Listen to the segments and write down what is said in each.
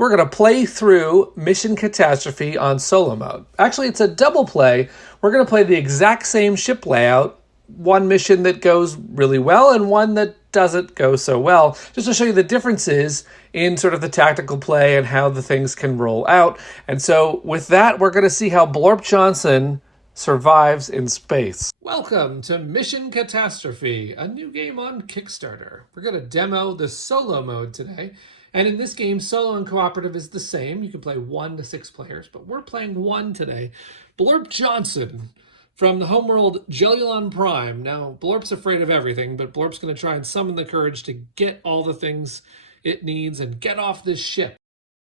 we're going to play through Mission Catastrophe on solo mode. Actually, it's a double play. We're going to play the exact same ship layout, one mission that goes really well and one that doesn't go so well, just to show you the differences in sort of the tactical play and how the things can roll out. And so with that, we're going to see how Blorp Johnson survives in space. Welcome to Mission Catastrophe, a new game on Kickstarter. We're going to demo the solo mode today. And in this game, solo and cooperative is the same. You can play 1 to 6 players, but we're playing 1 today. Blorp Johnson from the homeworld Jellulon Prime. Now, Blorp's afraid of everything, but Blorp's going to try and summon the courage to get all the things it needs and get off this ship.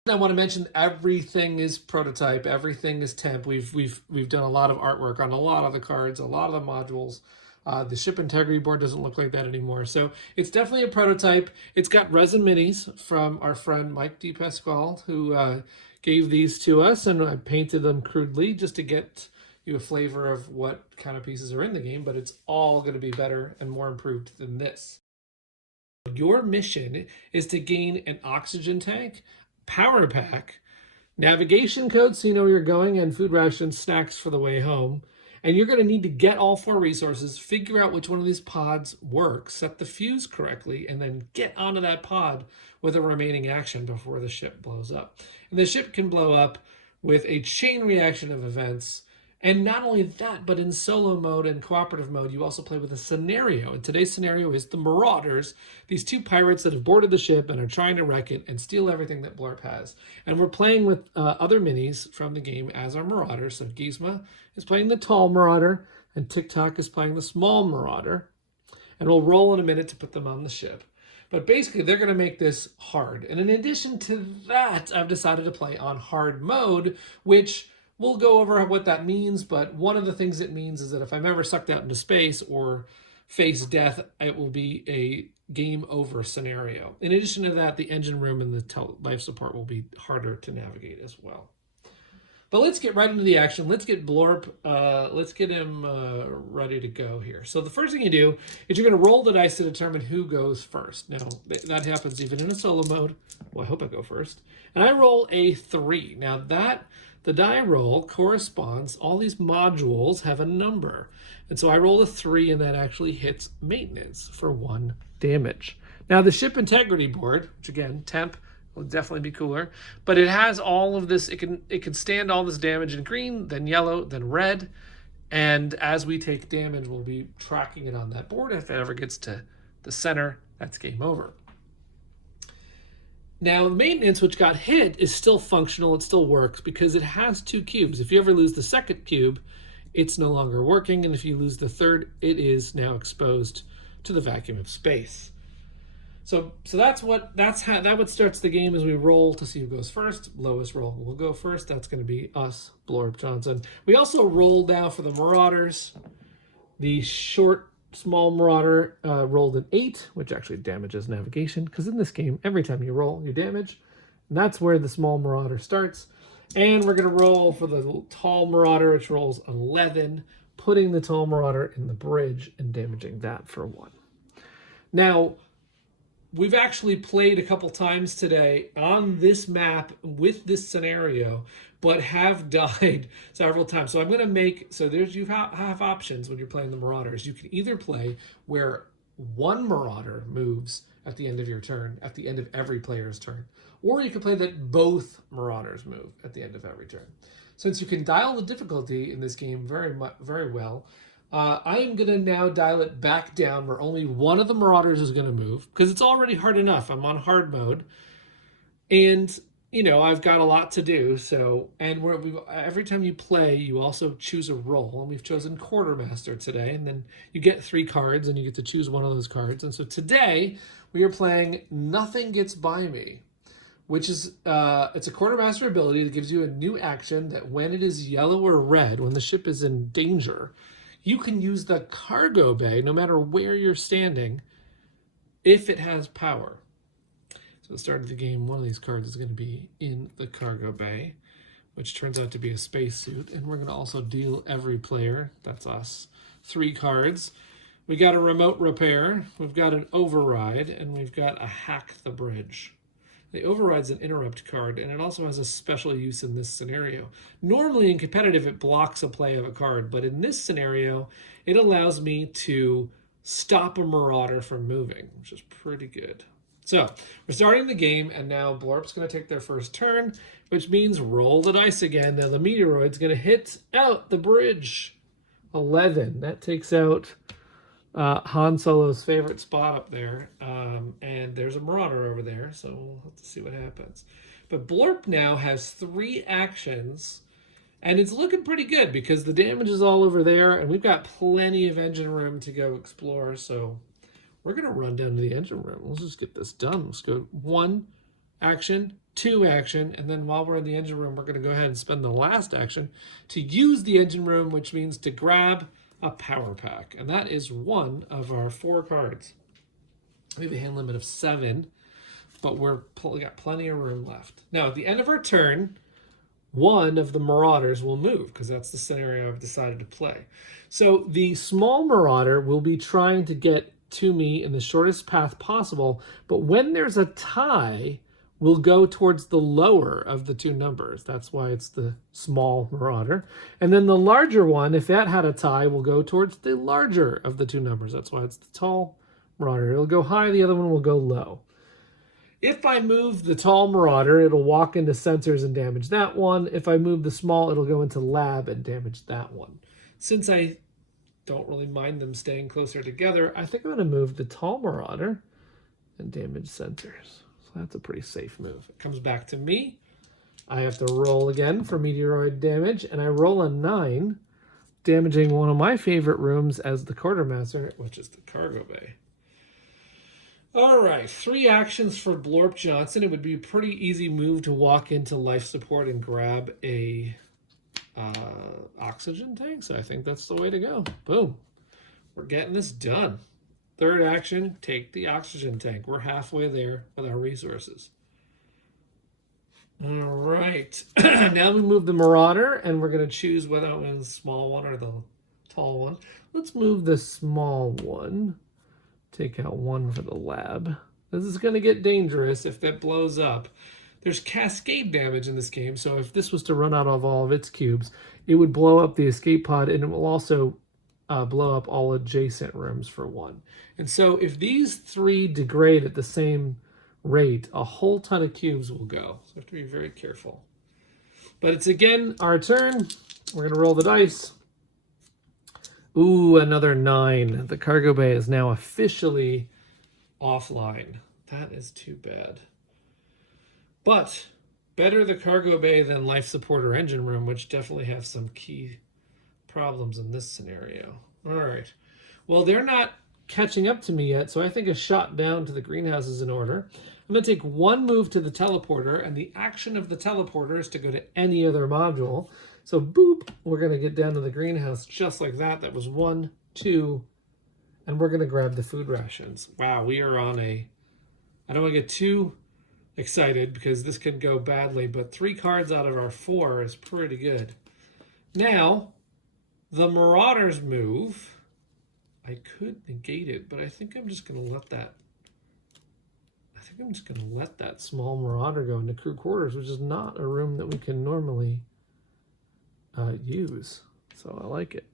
I want to mention everything is prototype, everything is temp. We've done a lot of artwork on a lot of the cards, a lot of the modules. The ship integrity board doesn't look like that anymore. So it's definitely a prototype. It's got resin minis from our friend Mike DePasquale, who gave these to us, and I painted them crudely just to get you a flavor of what kind of pieces are in the game, but it's all going to be better and more improved than this. Your mission is to gain an oxygen tank, power pack, navigation code so you know where you're going, and food rations, snacks for the way home. And you're going to need to get all 4 resources, figure out which one of these pods works, set the fuse correctly, and then get onto that pod with a remaining action before the ship blows up. And the ship can blow up with a chain reaction of events. And not only that, but in solo mode and cooperative mode, you also play with a scenario. And today's scenario is the Marauders, these 2 pirates that have boarded the ship and are trying to wreck it and steal everything that Blorp has. And we're playing with other minis from the game as our Marauders. So Gizmo is playing the tall Marauder, and TikTok is playing the small Marauder. And we'll roll in a minute to put them on the ship. But basically, they're going to make this hard. And in addition to that, I've decided to play on hard mode, which we'll go over what that means, but one of the things it means is that if I'm ever sucked out into space or face death, it will be a game over scenario. In addition to that, the engine room and the life support will be harder to navigate as well. But let's get right into the action. Let's get Blorp, let's get him ready to go here. So the first thing you do is you're going to roll the dice to determine who goes first. Now, that happens even in a solo mode. Well, I hope I go first. And I roll a 3. Now, the die roll corresponds, all these modules have a number. And so I roll a 3, and that actually hits maintenance for 1 damage. Now the ship integrity board, which again, temp, will definitely be cooler, but it has all of this, it can stand all this damage in green, then yellow, then red. And as we take damage, we'll be tracking it on that board. If it ever gets to the center, that's game over. Now, maintenance, which got hit, is still functional. It still works because it has 2 cubes. If you ever lose the second cube, it's no longer working. And if you lose the third, it is now exposed to the vacuum of space. So that what starts the game as we roll to see who goes first. Lowest roll will go first. That's going to be us, Blorp Johnson. We also rolled now for the Marauders. The small Marauder rolled an 8, which actually damages navigation, because in this game, every time you roll, you damage. And that's where the small Marauder starts. And we're going to roll for the tall Marauder, which rolls 11, putting the tall Marauder in the bridge and damaging that for 1. Now, we've actually played a couple times today on this map with this scenario, but have died several times. So I'm going to make, so you have options when you're playing the Marauders. You can either play where 1 Marauder moves at the end of your turn, at the end of every player's turn, or you can play that both Marauders move at the end of every turn. Since you can dial the difficulty in this game very well, I am going to now dial it back down where only 1 of the Marauders is going to move, because it's already hard enough. I'm on hard mode, and I've got a lot to do. So, and every time you play, you also choose a role, and we've chosen Quartermaster today, and then you get 3 cards, and you get to choose one of those cards. And so today we are playing Nothing Gets By Me, which is it's a Quartermaster ability that gives you a new action that when it is yellow or red, when the ship is in danger, you can use the cargo bay no matter where you're standing if it has power. So at the start of the game, one of these cards is going to be in the cargo bay, which turns out to be a spacesuit. And we're going to also deal every player, that's us, 3 cards. We got a remote repair, we've got an override, and we've got a hack the bridge. The override's an interrupt card, and it also has a special use in this scenario. Normally in competitive, it blocks a play of a card, but in this scenario, it allows me to stop a Marauder from moving, which is pretty good. So we're starting the game, and now Blorp's going to take their first turn, which means roll the dice again. Now the Meteoroid's going to hit out the bridge. 11. That takes out Han Solo's favorite spot up there. And there's a Marauder over there, so we'll have to see what happens. But Blorp now has 3 actions, and it's looking pretty good because the damage is all over there, and we've got plenty of engine room to go explore, so we're going to run down to the engine room. Let's just get this done. Let's go 1 action, 2 action, and then while we're in the engine room, we're going to go ahead and spend the last action to use the engine room, which means to grab a power pack. And that is 1 of our 4 cards. We have a hand limit of 7, but we got plenty of room left. Now, at the end of our turn, 1 of the Marauders will move, because that's the scenario I've decided to play. So the small Marauder will be trying to get to me in the shortest path possible, but when there's a tie, we'll go towards the lower of the 2 numbers. That's why it's the small Marauder. And then the larger one, if that had a tie, will go towards the larger of the 2 numbers. That's why it's the tall Marauder. It'll go high, the other one will go low. If I move the tall Marauder, it'll walk into sensors and damage that one. If I move the small, it'll go into lab and damage that one. Since I don't really mind them staying closer together, I think I'm going to move the tall Marauder and damage sensors. So that's a pretty safe move. It comes back to me. I have to roll again for meteoroid damage, and I roll a 9, damaging one of my favorite rooms as the quartermaster, which is the cargo bay. All right, 3 actions for Blorp Johnson. It would be a pretty easy move to walk into life support and grab a oxygen tank, so I think that's the way to go. Boom. We're getting this done. 3rd action, take the oxygen tank. We're halfway there with our resources. All right. Now we move the Marauder, and we're going to choose whether it was the small one or the tall one. Let's move the small one. Take out 1 for the lab. This is going to get dangerous if that blows up. There's cascade damage in this game, so if this was to run out of all of its cubes, it would blow up the escape pod, and it will also blow up all adjacent rooms for 1. And so if these 3 degrade at the same rate, a whole ton of cubes will go. So we have to be very careful. But it's again our turn. We're going to roll the dice. Ooh, another 9. The cargo bay is now officially offline. That is too bad. But better the cargo bay than life support or engine room, which definitely have some key problems in this scenario. All right. Well, they're not catching up to me yet, so I think a shot down to the greenhouse is in order. I'm going to take 1 move to the teleporter, and the action of the teleporter is to go to any other module. So boop, we're going to get down to the greenhouse just like that. That was 1, 2, and we're going to grab the food rations. Wow, we are on a... I don't want to get too excited because this could go badly, but 3 cards out of our 4 is pretty good. Now, the Marauders move. I could negate it, but I think I'm just going to let that... I think I'm just going to let that small Marauder go into crew quarters, which is not a room that we can normally use. So I like it.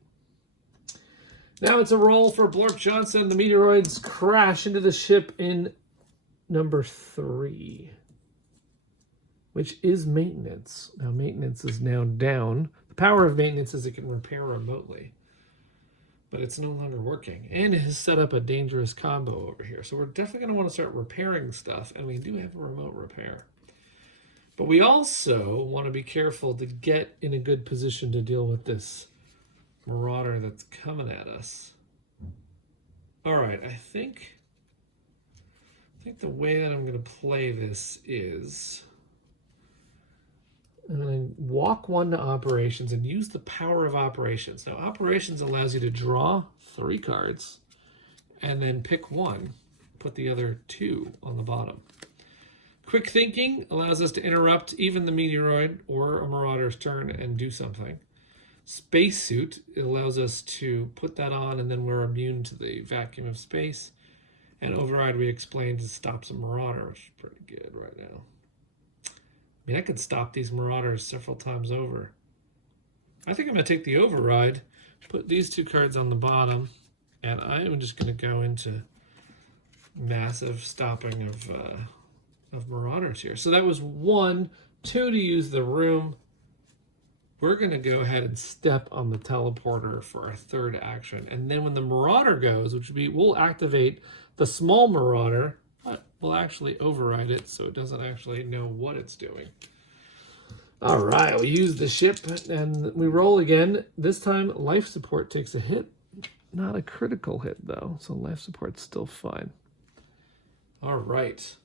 Now it's a roll for Blorp Johnson. The meteoroids crash into the ship in number 3, which is maintenance. Now maintenance is now down. The power of maintenance is it can repair remotely, but it's no longer working. And it has set up a dangerous combo over here. So we're definitely going to want to start repairing stuff, and we do have a remote repair. But we also want to be careful to get in a good position to deal with this Marauder that's coming at us. All right, I think the way that I'm going to play this is I'm going to walk 1 to operations and use the power of operations. Now, operations allows you to draw 3 cards and then pick 1, put the other 2 on the bottom. Quick thinking allows us to interrupt even the meteoroid or a Marauder's turn and do something. Spacesuit allows us to put that on and then we're immune to the vacuum of space. And override, we explained, to stop some marauder, which is pretty good right now. I mean, I could stop these marauders several times over. I think I'm going to take the override, put these two cards on the bottom, and I am just going to go into massive stopping of marauders here. So that was 1, 2 to use the room. We're going to go ahead and step on the teleporter for our third action. And then when the marauder goes, which would be, we'll activate the small marauder, but we'll actually override it so it doesn't actually know what it's doing. All right, we use the ship and we roll again. This time, life support takes a hit. Not a critical hit, though, so life support's still fine. All right.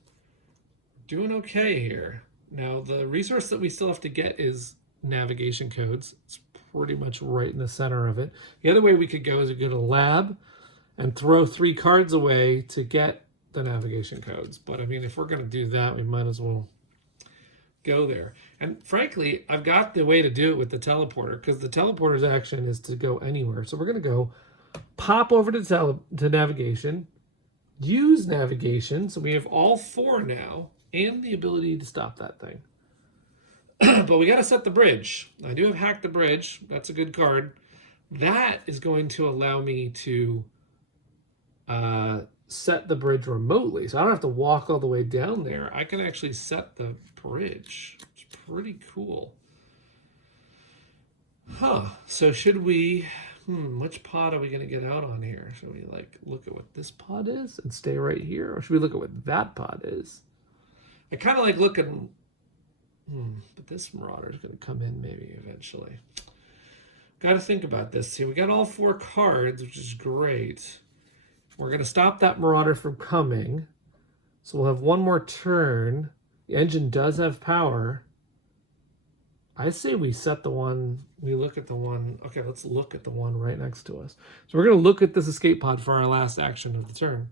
Doing okay here. Now, the resource that we still have to get is navigation codes. It's pretty much right in the center of it. The other way we could go is we go to lab and throw 3 cards away to get the navigation codes. But I mean, if we're going to do that, we might as well go there. And frankly, I've got the way to do it with the teleporter, because the teleporter's action is to go anywhere. So we're going to go pop over to navigation, use navigation. So we have all 4 now and the ability to stop that thing. But we got to set the bridge. I do have hack the bridge. That's a good card. That is going to allow me to set the bridge remotely. So I don't have to walk all the way down there. I can actually set the bridge. It's pretty cool. Huh. So should we... which pod are we going to get out on here? Should we like look at what this pod is and stay right here? Or should we look at what that pod is? I kind of like looking... but this marauder is going to come in maybe eventually. Got to think about this. See, we got all 4 cards, which is great. We're going to stop that marauder from coming. So we'll have 1 more turn. The engine does have power. I say we set the one, we look at the one. Okay, let's look at the one right next to us. So we're going to look at this escape pod for our last action of the turn.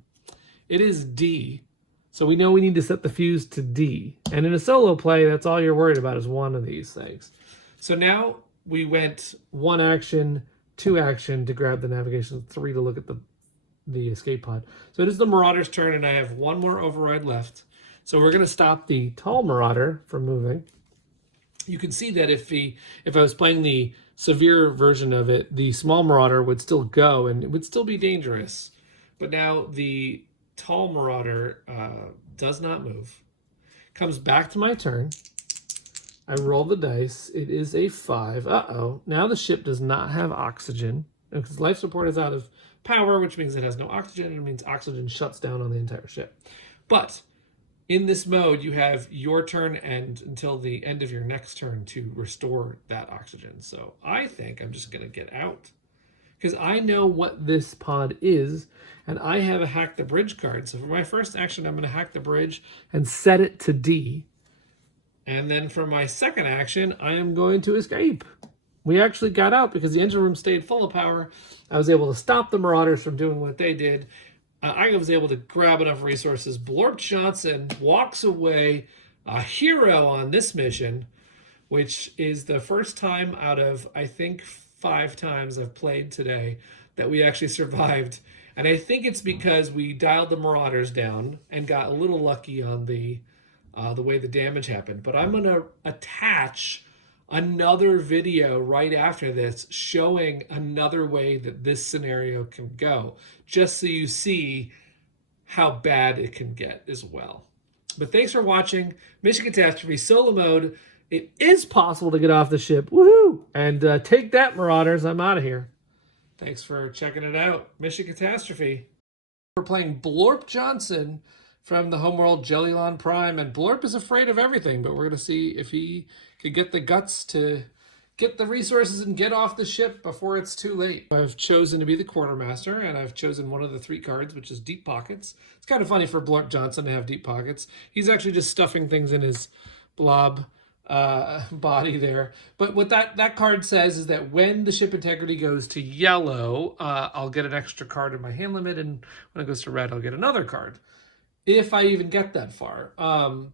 It is D. So we know we need to set the fuse to D. And in a solo play, that's all you're worried about is one of these things. So now we went 1 action, 2 action to grab the navigation, 3 to look at the escape pod. So it is the Marauder's turn, and I have 1 more override left. So we're going to stop the tall Marauder from moving. You can see that if I was playing the severe version of it, the small Marauder would still go, and it would still be dangerous. But now the tall Marauder does not move. Comes back to my turn. I roll the dice. It is a 5. Uh-oh. Now the ship does not have oxygen, because life support is out of power, which means it has no oxygen, and it means oxygen shuts down on the entire ship. But in this mode, you have your turn and until the end of your next turn to restore that oxygen. So I think I'm just going to get out, because I know what this pod is, and I have a hack the bridge card. So for my first action, I'm going to hack the bridge and set it to D. And then for my second action, I am going to escape. We actually got out because the engine room stayed full of power. I was able to stop the Marauders from doing what they did. I was able to grab enough resources. Blorp Johnson walks away a hero on this mission, which is the first time out of, I think, 5 times I've played today that we actually survived. And I think it's because we dialed the Marauders down and got a little lucky on the way the damage happened. But I'm going to attach another video right after this showing another way that this scenario can go, just so you see how bad it can get as well. But thanks for watching Mission Catastrophe Solo Mode. It is possible to get off the ship. Woohoo! And take that, Marauders. I'm out of here. Thanks for checking it out. Mission Catastrophe. We're playing Blorp Johnson from the homeworld Jellylon Prime, and Blorp is afraid of everything, but we're going to see if he could get the guts to get the resources and get off the ship before it's too late. I've chosen to be the quartermaster, and I've chosen one of the 3 cards, which is Deep Pockets. It's kind of funny for Blorp Johnson to have deep pockets. He's actually just stuffing things in his blob body there. But what that card says is that when the ship integrity goes to yellow, I'll get an extra card in my hand limit, and when it goes to red, I'll get another card. If I even get that far.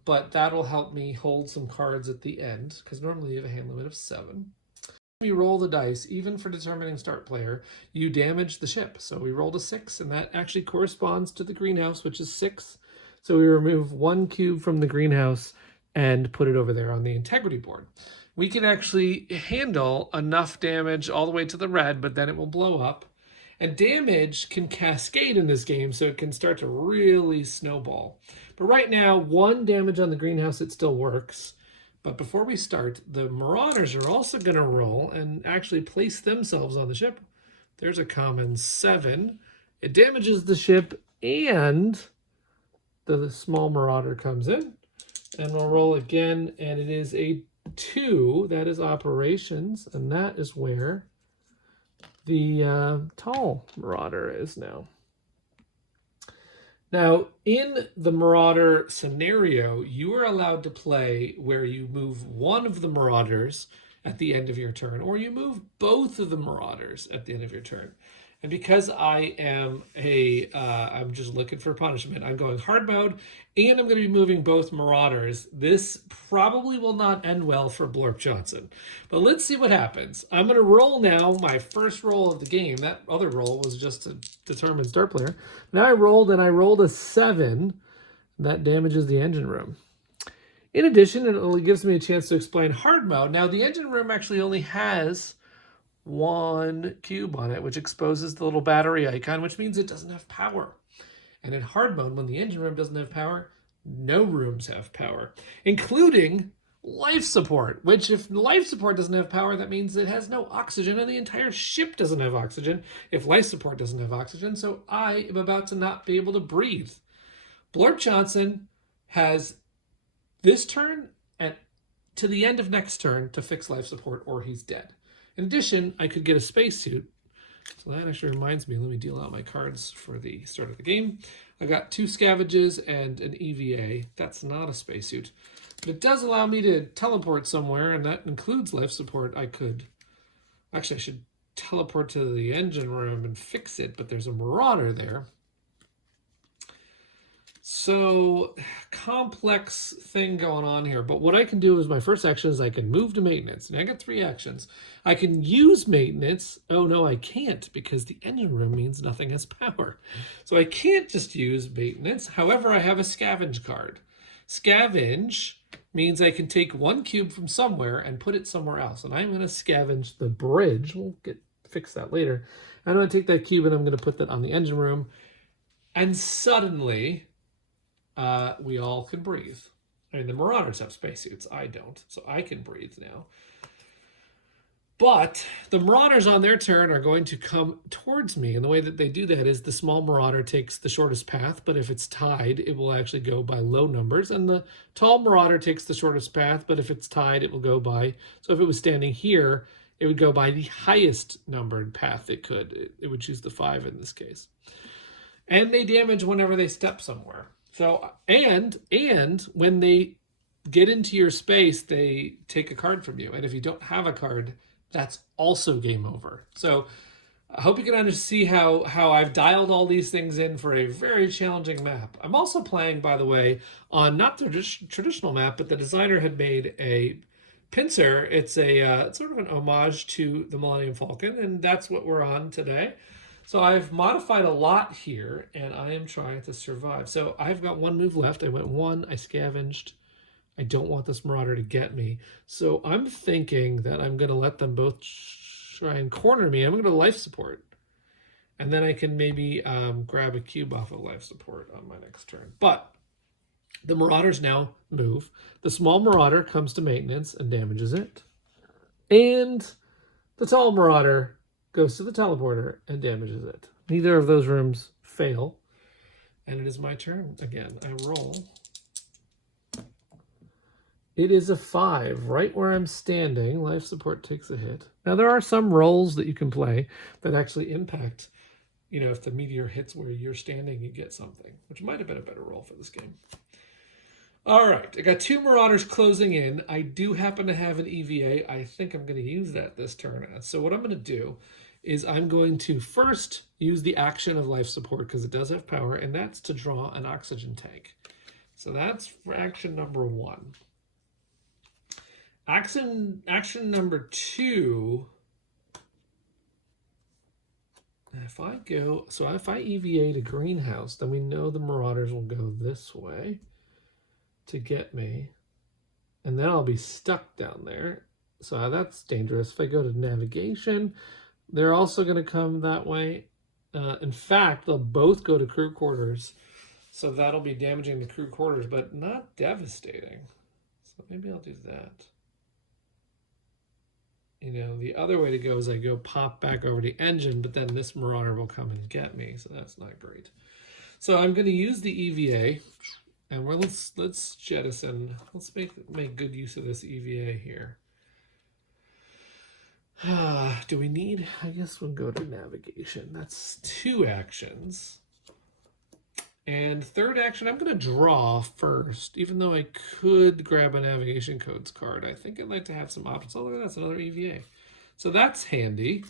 But that'll help me hold some cards at the end, because normally you have a hand limit of 7. You roll the dice, even for determining start player, you damage the ship. So we rolled a 6, and that actually corresponds to the greenhouse, which is 6. So we remove 1 cube from the greenhouse and put it over there on the integrity board. We can actually handle enough damage all the way to the red, but then it will blow up. And damage can cascade in this game, so it can start to really snowball. But right now, 1 damage on the greenhouse, it still works. But before we start, the Marauders are also going to roll and actually place themselves on the ship. There's a common 7. It damages the ship, and the small Marauder comes in. And we'll roll again, and it is a 2. That is operations, and that is where the tall Marauder is now. Now, in the Marauder scenario, you are allowed to play where you move one of the Marauders at the end of your turn, or you move both of the Marauders at the end of your turn. And because I am I'm just looking for punishment, I'm going hard mode, and I'm going to be moving both Marauders. This probably will not end well for Blorp Johnson. But let's see what happens. I'm going to roll now my first roll of the game. That other roll was just to determine start player. Now I rolled a 7. That damages the engine room. In addition, it only gives me a chance to explain hard mode. Now, the engine room actually only has 1 cube on it, which exposes the little battery icon, which means it doesn't have power. And in hard mode, when the engine room doesn't have power, no rooms have power, including life support, which if life support doesn't have power, that means it has no oxygen, and the entire ship doesn't have oxygen if life support doesn't have oxygen, so I am about to not be able to breathe. Blorp Johnson has this turn and to the end of next turn to fix life support, or he's dead. In addition, I could get a spacesuit. So that actually reminds me, let me deal out my cards for the start of the game. I got 2 scavenges and an EVA. That's not a spacesuit. But it does allow me to teleport somewhere, and that includes life support. I should teleport to the engine room and fix it, but there's a Marauder there. So, complex thing going on here. But what I can do is my first action is I can move to maintenance. And I got 3 actions. I can use maintenance. Oh, no, I can't, because the engine room means nothing has power. So I can't just use maintenance. However, I have a scavenge card. Scavenge means I can take 1 cube from somewhere and put it somewhere else. And I'm going to scavenge the bridge. We'll fix that later. I'm going to take that cube and I'm going to put that on the engine room. And suddenly we all can breathe. I mean, the Marauders have spacesuits. I don't, so I can breathe now. But the Marauders on their turn are going to come towards me, and the way that they do that is the small Marauder takes the shortest path, but if it's tied, it will actually go by low numbers, and the tall Marauder takes the shortest path, but if it's tied, it will go by, so if it was standing here, it would go by the highest numbered path it could. It would choose the 5 in this case. And they damage whenever they step somewhere. So, and when they get into your space, they take a card from you. And if you don't have a card, that's also game over. So I hope you can see how I've dialed all these things in for a very challenging map. I'm also playing, by the way, on not the traditional map, but the designer had made a pincer. It's it's sort of an homage to the Millennium Falcon, and that's what we're on today. So I've modified a lot here, and I am trying to survive. So I've got 1 move left. I went 1, I scavenged. I don't want this Marauder to get me. So I'm thinking that I'm going to let them both try and corner me. I'm going to life support. And then I can maybe grab a cube off of life support on my next turn. But the Marauders now move. The small Marauder comes to maintenance and damages it. And the tall Marauder goes to the teleporter and damages it. Neither of those rooms fail. And it is my turn again. I roll. It is a 5, right where I'm standing. Life support takes a hit. Now, there are some rolls that you can play that actually impact, if the meteor hits where you're standing, you get something, which might have been a better roll for this game. All right, I got 2 Marauders closing in. I do happen to have an EVA. I think I'm going to use that this turn. So what I'm going to do is I'm going to first use the action of life support because it does have power, and that's to draw an oxygen tank. So that's for action number 1. Action number 2. If I EVA to greenhouse, then we know the Marauders will go this way to get me. And then I'll be stuck down there. So that's dangerous. If I go to navigation, they're also going to come that way. In fact, they'll both go to crew quarters. So that'll be damaging the crew quarters, but not devastating. So maybe I'll do that. You know, the other way to go is I go pop back over the engine, but then this Marauder will come and get me, so that's not great. So I'm going to use the EVA, and let's jettison. Let's make good use of this EVA here. Do we need? I guess we'll go to navigation. That's 2 actions. And third action, I'm going to draw first, even though I could grab a navigation codes card. I think I'd like to have some options. Oh, look, that's another EVA. So that's handy.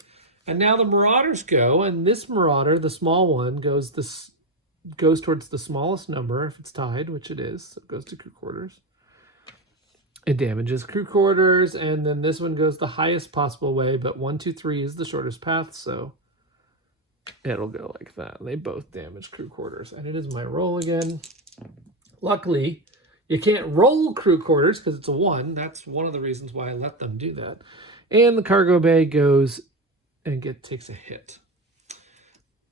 And now the Marauders go, and this Marauder, the small one, goes towards the smallest number if it's tied, which it is. So it goes to crew quarters. It damages crew quarters, and then this one goes the highest possible way, but 1, 2, 3 is the shortest path, so it'll go like that. They both damage crew quarters, and it is my roll again. Luckily, you can't roll crew quarters because it's a 1. That's one of the reasons why I let them do that. And the cargo bay goes and takes a hit.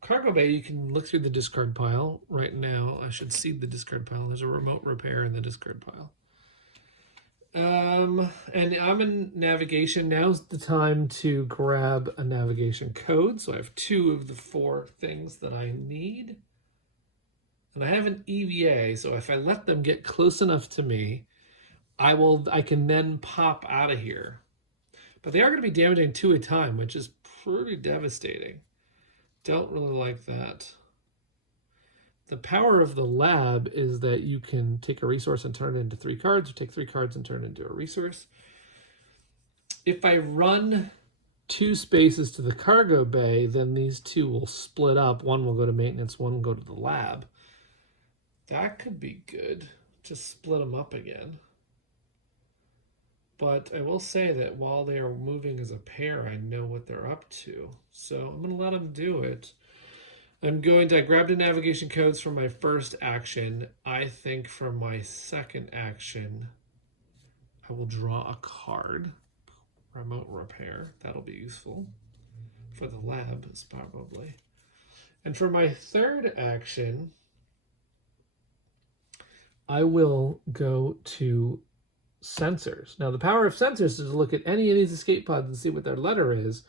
Cargo bay, you can look through the discard pile. Right now, I should seed the discard pile. There's a remote repair in the discard pile. And I'm in navigation. Now's the time to grab a navigation code. So I have 2 of the 4 things that I need. And I have an EVA, so if I let them get close enough to me, I can then pop out of here. But they are going to be damaging 2 at a time, which is pretty devastating. Don't really like that. The power of the lab is that you can take a resource and turn it into 3 cards, or take 3 cards and turn it into a resource. If I run 2 spaces to the cargo bay, then these 2 will split up. One will go to maintenance, one will go to the lab. That could be good. Just split them up again. But I will say that while they are moving as a pair, I know what they're up to. So I'm going to let them do it. I grabbed the navigation codes for my first action. I think for my second action, I will draw a card. Remote repair. That'll be useful. For the lab, probably. And for my third action, I will go to sensors. Now, the power of sensors is to look at any of these escape pods and see what their letter is.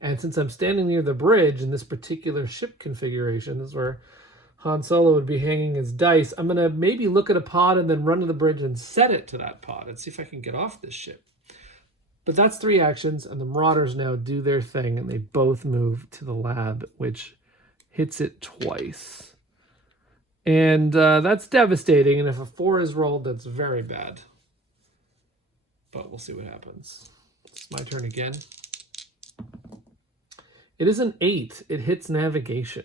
And since I'm standing near the bridge in this particular ship configuration, this is where Han Solo would be hanging his dice, I'm going to maybe look at a pod and then run to the bridge and set it to that pod and see if I can get off this ship. But that's 3 actions, and the Marauders now do their thing, and they both move to the lab, which hits it twice. And that's devastating, and if a 4 is rolled, that's very bad. But we'll see what happens. It's my turn again. It is an 8. It hits navigation.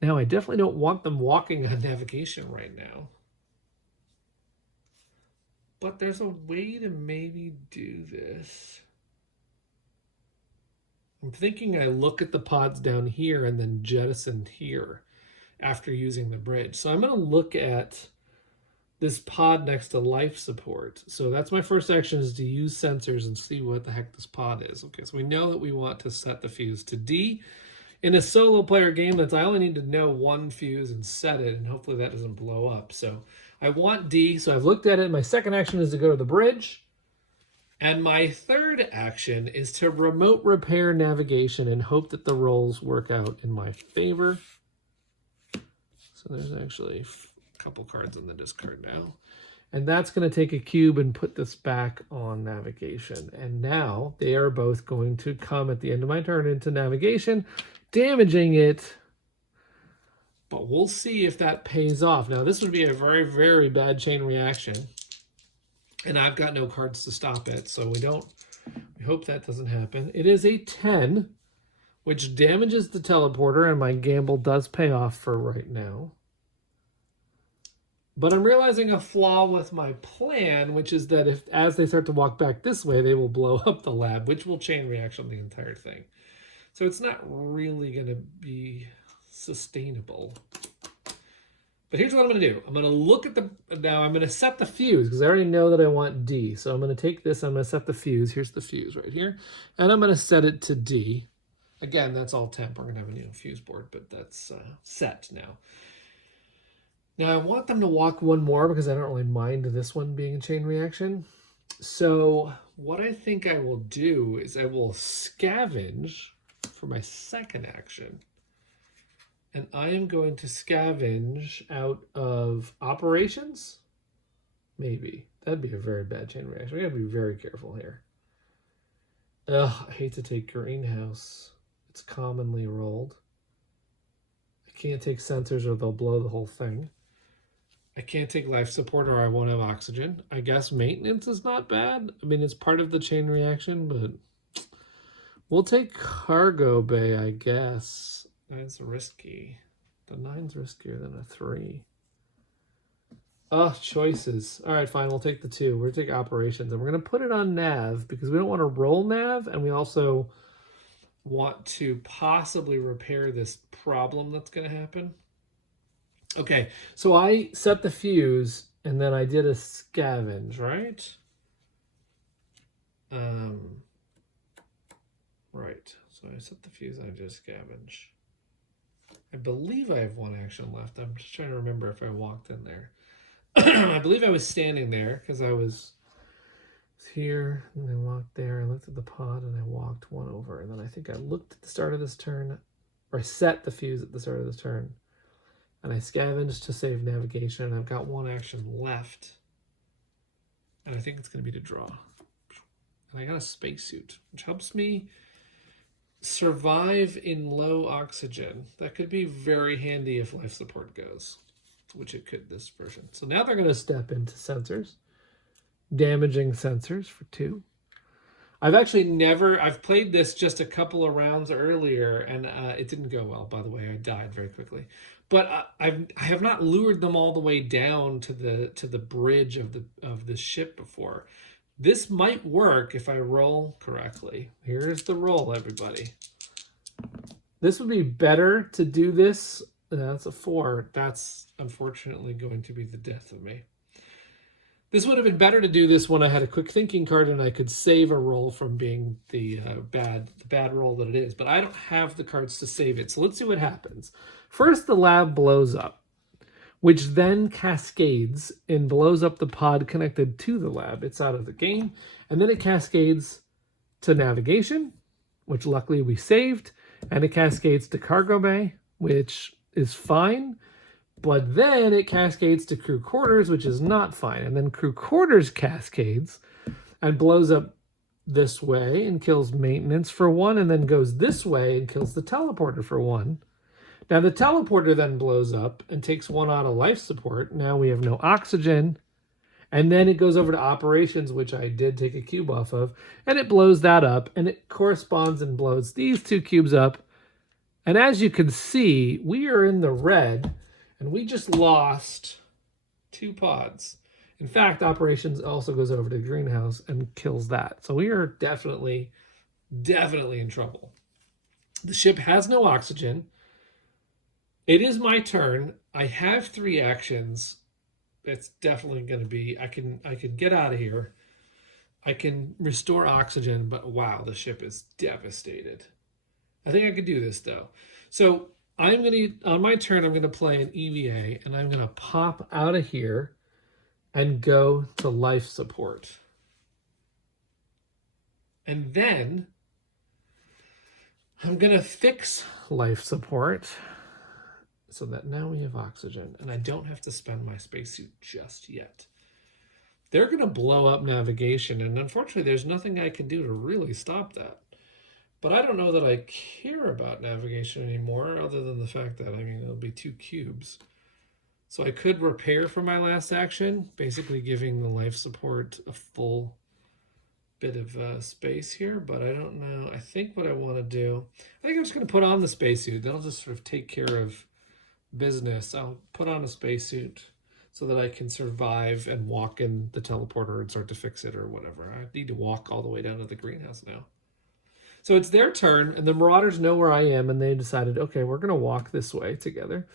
Now, I definitely don't want them walking on navigation right now. But there's a way to maybe do this. I'm thinking I look at the pods down here and then jettison here after using the bridge. So I'm going to look at this pod next to life support. So that's my first action, is to use sensors and see what the heck this pod is. Okay, so we know that we want to set the fuse to D. In a solo player game, I only need to know 1 fuse and set it, and hopefully that doesn't blow up. So I want D, so I've looked at it. My second action is to go to the bridge. And my third action is to remote repair navigation and hope that the rolls work out in my favor. So there's actually couple cards in the discard now, and that's going to take a cube and put this back on navigation. And now they are both going to come at the end of my turn into navigation, damaging it, but we'll see if that pays off. Now this would be a very, very bad chain reaction, and I've got no cards to stop it, so we hope that doesn't happen. It is a 10, which damages the teleporter, and my gamble does pay off for right now. But I'm realizing a flaw with my plan, which is that if as they start to walk back this way, they will blow up the lab, which will chain reaction the entire thing. So it's not really going to be sustainable. But here's what I'm going to do. I'm going to look at now I'm going to set the fuse because I already know that I want D. So I'm going to take this, I'm going to set the fuse. Here's the fuse right here. And I'm going to set it to D. Again, that's all temp. We're going to have a new fuse board, but that's set now. Now I want them to walk one more because I don't really mind this one being a chain reaction. So what I think I will do is I will scavenge for my second action. And I am going to scavenge out of operations. Maybe. That'd be a very bad chain reaction. We gotta be very careful here. Ugh, I hate to take greenhouse. It's commonly rolled. I can't take sensors or they'll blow the whole thing. I can't take life support or I won't have oxygen. I guess maintenance is not bad. I mean, it's part of the chain reaction, but we'll take cargo bay, I guess. That's risky. The 9's riskier than a 3. Oh, choices. All right, fine. We'll take the 2. We're going to take operations. And we're going to put it on nav because we don't want to roll nav. And we also want to possibly repair this problem that's going to happen. Okay, so I set the fuse and then I did a scavenge, right? Right. So I set the fuse and I did a scavenge. I believe I have one action left. I'm just trying to remember if I walked in there. I believe I was standing there because I was here and I walked there. I looked at the pod and I walked one over. And then I think I looked at the start of this turn, or I set the fuse at the start of this turn. And I scavenged to save navigation. And I've got one action left. And I think it's going to be to draw. And I got a spacesuit, which helps me survive in low oxygen. That could be very handy if life support goes, which it could this version. So now they're going to step into sensors. Damaging sensors for 2. I've played this just a couple of rounds earlier, and it didn't go well, by the way. I died very quickly. But I have not lured them all the way down to the bridge of the ship before. This might work if I roll correctly. Here's the roll, everybody. This would be better to do this. That's a 4. That's unfortunately going to be the death of me. This would have been better to do this when I had a quick thinking card and I could save a roll from being the bad roll that it is. But I don't have the cards to save it. So let's see what happens. First, the lab blows up, which then cascades and blows up the pod connected to the lab. It's out of the game. And then it cascades to navigation, which luckily we saved. And it cascades to cargo bay, which is fine. But then it cascades to crew quarters, which is not fine. And then crew quarters cascades and blows up this way and kills maintenance for 1, and then goes this way and kills the teleporter for 1. Now the teleporter then blows up and takes 1 out of life support. Now we have no oxygen. And then it goes over to operations, which I did take a cube off of, and it blows that up, and it corresponds and blows these 2 cubes up. And as you can see, we are in the red. And we just lost 2 pods. In fact, operations also goes over to greenhouse and kills that. So we are definitely in trouble. The ship has no oxygen. It is my turn. I have 3 actions. It's definitely going to be, I can get out of here. I can restore oxygen, but wow, the ship is devastated. I think I could do this though. So I'm going to, on my turn, I'm going to play an EVA, and I'm going to pop out of here and go to life support. And then I'm going to fix life support so that now we have oxygen, and I don't have to spend my spacesuit just yet. They're going to blow up navigation, and unfortunately, there's nothing I can do to really stop that. But I don't know that I care about navigation anymore, other than the fact that, I mean, it'll be 2 cubes. So I could repair for my last action, basically giving the life support a full bit of space here, but I don't know. I think what I want to do, I think I'm just going to put on the spacesuit. That'll just sort of take care of business. I'll put on a spacesuit. so that I can survive and walk in the teleporter and start to fix it or whatever. I need to walk all the way down to the greenhouse now. So it's their turn, and the Marauders know where I am, and they decided, okay, we're going to walk this way together.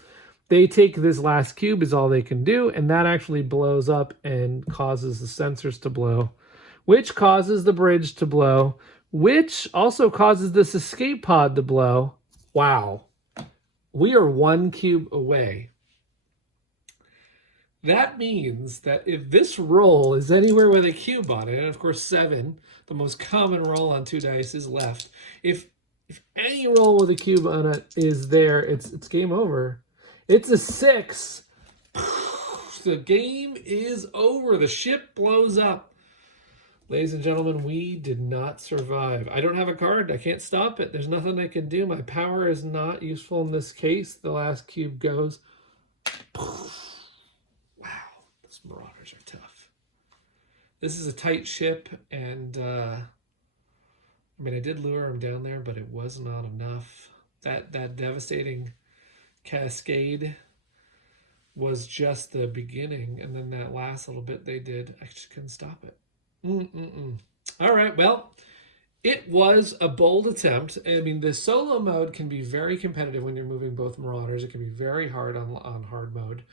They take this last cube is all they can do, and that actually blows up and causes the sensors to blow, which causes the bridge to blow, which also causes this escape pod to blow. Wow. We are 1 cube away. That means that if this roll is anywhere with a cube on it, and of course 7, the most common roll on 2 dice, is left. If any roll with a cube on it is there, it's game over. It's a 6. The game is over. The ship blows up. Ladies and gentlemen, we did not survive. I don't have a card. I can't stop it. There's nothing I can do. My power is not useful in this case. The last cube goes. Marauders are tough. This is a tight ship, and I mean, I did lure him down there, but it was not enough. That devastating cascade was just the beginning, and then that last little bit they did, I just couldn't stop it. All right, well, it was a bold attempt. I mean, the solo mode can be very competitive when you're moving both Marauders. It can be very hard on hard mode.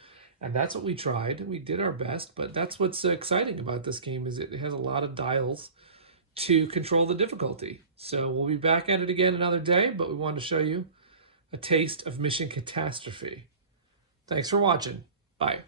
And that's what we tried. We did our best, but that's what's exciting about this game is it has a lot of dials to control the difficulty. So we'll be back at it again another day, but we wanted to show you a taste of Mission Catastrophe. Thanks for watching. Bye.